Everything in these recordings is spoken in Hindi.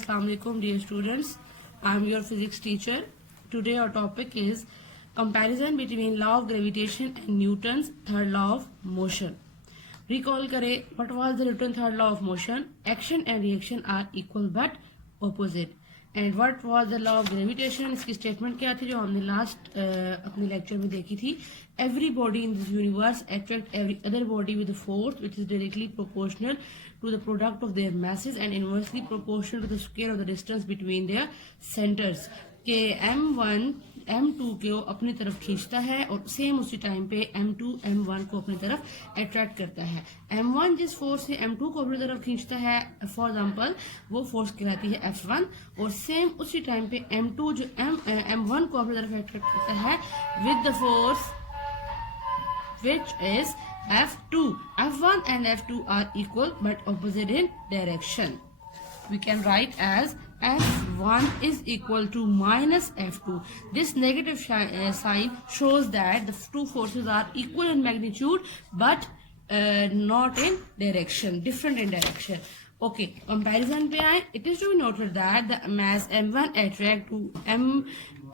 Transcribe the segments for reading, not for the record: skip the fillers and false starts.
Assalamualaikum dear students, I am your physics teacher. Today our topic is comparison between law of gravitation and Newton's third law of motion. Recall करें, what was the Newton's third law of motion? Action and reaction are equal but opposite. And what was the law of gravitation? इसकी statement क्या थी जो हमने last अपने lecture में देखी थी? Every body in this universe attract every other body with a force which is directly proportional to the product of their masses and inversely proportional to the square of the distance between their centers. के M1 M2 को अपनी तरफ खींचता है और सेम उसी टाइम पे M2 M1 को अपनी तरफ अट्रैक्ट करता है. M1 जिस फोर्स से M2 को अपनी तरफ खींचता है, फॉर एग्जांपल वो फोर्स कहलाती है F1, और सेम उसी टाइम पे M2 जो M1 को अपनी तरफ अट्रैक्ट करता है with the force which is F2. F1 and F2 are equal but opposite in direction. We can write as F1 is equal to minus F2. This negative sign shows that the two forces are equal in magnitude but not in direction, different in direction. Okay, comparison पे आए. It is to be noted that the mass M1 attract to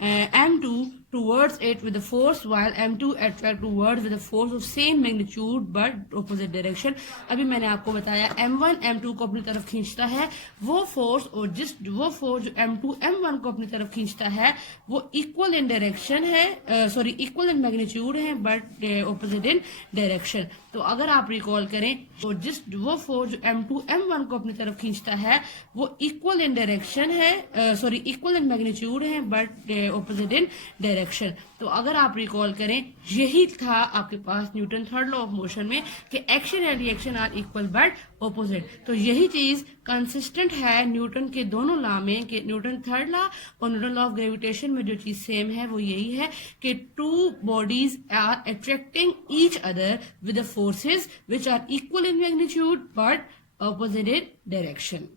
M2 towards it with the force while M2 attract towards with the force of same magnitude but opposite direction. अभी मैंने आपको बताया M1 M2 को अपनी तरफ खींचता है, वो फोर्स और वो फोर्स जो M2 M1 को अपनी तरफ खींचता है वो इक्वल इन डायरेक्शन है, इक्वल इन मैग्नीट्यूड है बट ऑपोजिट इन डायरेक्शन. तो अगर आप रिकॉल करें तो वो फोर्स जो M2 M1 को अपनी तरफ खींचता है वो इक्वल इन डायरेक्शन है, इक्वल इन मैग्नीट्यूड है बट ऑपोजिट इन डायरेक्शन. तो अगर आप रिकॉल करें, यही था आपके पास Newton third law of motion में कि action and reaction are equal but opposite. तो यही चीज कंसिस्टेंट है न्यूटन के दोनों लॉ में कि न्यूटन थर्ड लॉ और न्यूटन लॉ ऑफ ग्रेविटेशन में जो चीज सेम है वो यही है कि two bodies are attracting each other with the forces which are equal in magnitude but opposite in direction.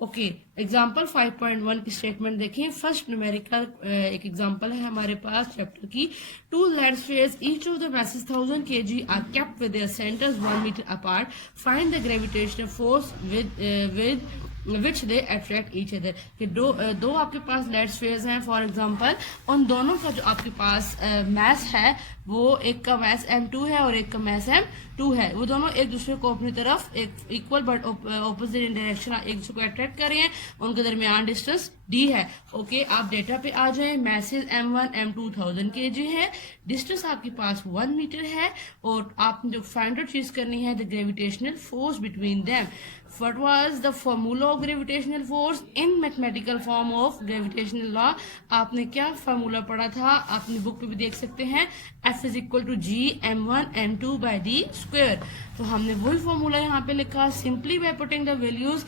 Okay, example 5.1 की स्टेटमेंट देखें. फर्स्ट न्यूमेरिकल एक एग्जाम्पल है हमारे पास चैप्टर की. Two lead spheres each of the masses 1000 kg are kept with their centres 1 metre apart. Find the gravitational force with which they attract each other. कि दो आपके पास लेड स्फीयर्स हैं फॉर एग्जांपल, उन दोनों का जो आपके पास मैस है वो एक का मैस M2 है और एक का मैस M2 है. वो दोनों एक दूसरे को अपनी तरफ एक equal but opposite in direction एक दूसरे को अट्रैक्ट कर रहे हैं. उनके दरमियान डिस्टेंस D है. ओके, आप डेटा पे आ जाएं. मैसेज M1 M2 1000 kg है, डिस्टेंस आपके पास 1 मीटर है और आपने जो फाइंड आउट चीज करनी है the gravitational force between them. What was the formula of gravitational force in mathematical form of gravitational law? आपने क्या फार्मूला पढ़ा था, आपने बुक पे भी देख सकते हैं. F is equal to G M1 M2 by D square. तो हमने वही फार्मूला यहाँ पे लिखा. Simply by putting the values.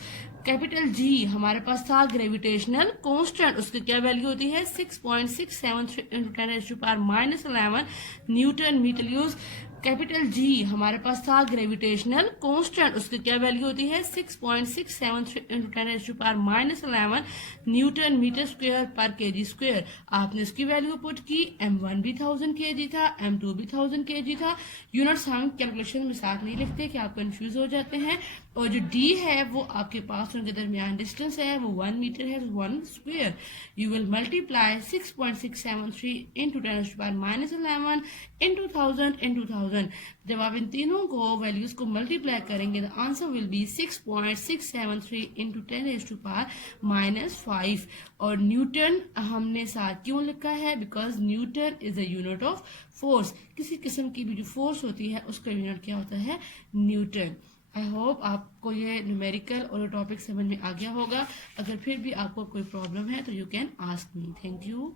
Capital G हमारे पास था ग्रेविटेशनल कांस्टेंट, उसकी क्या वैल्यू होती है 6.673 into 10⁻⁻11 न्यूटन मीटर यूज. कैपिटल G हमारे पास था ग्रेविटेशनल कांस्टेंट, उसकी क्या वैल्यू होती है 6.673 into 10⁻⁻11 न्यूटन मीटर स्क्वायर पर केजी स्क्वायर. आपने उसकी वैल्यू पुट की. M1 भी 1000 kg था, M2 भी 1000 kg था. यूनिट्स हम कैलकुलेशन में साथ नहीं लिखते कि आप कंफ्यूज हो जाते हैं. और जो D है वो आपके पास उनके दरमियान डिस्टेंस है वो 1 मीटर है, 1 square. You will multiply 6.673 into 10⁻⁻11 into 1000 into 1000. जब आप इन तीनों को वैल्यूज को मल्टीप्लाई करेंगे the answer will be 6.673 into 10⁻⁻5. और न्यूटन हमने साथ क्यों लिखा है, because Newton is a unit of force. किसी किस्म की भी जो फोर्स होती है उसका यूनिट क्या होता है, न्यूटन. आई होप आपको ये न्यूमेरिकल और टॉपिक समझ में आ गया होगा. अगर फिर भी आपको कोई प्रॉब्लम है तो you can ask me. Thank you.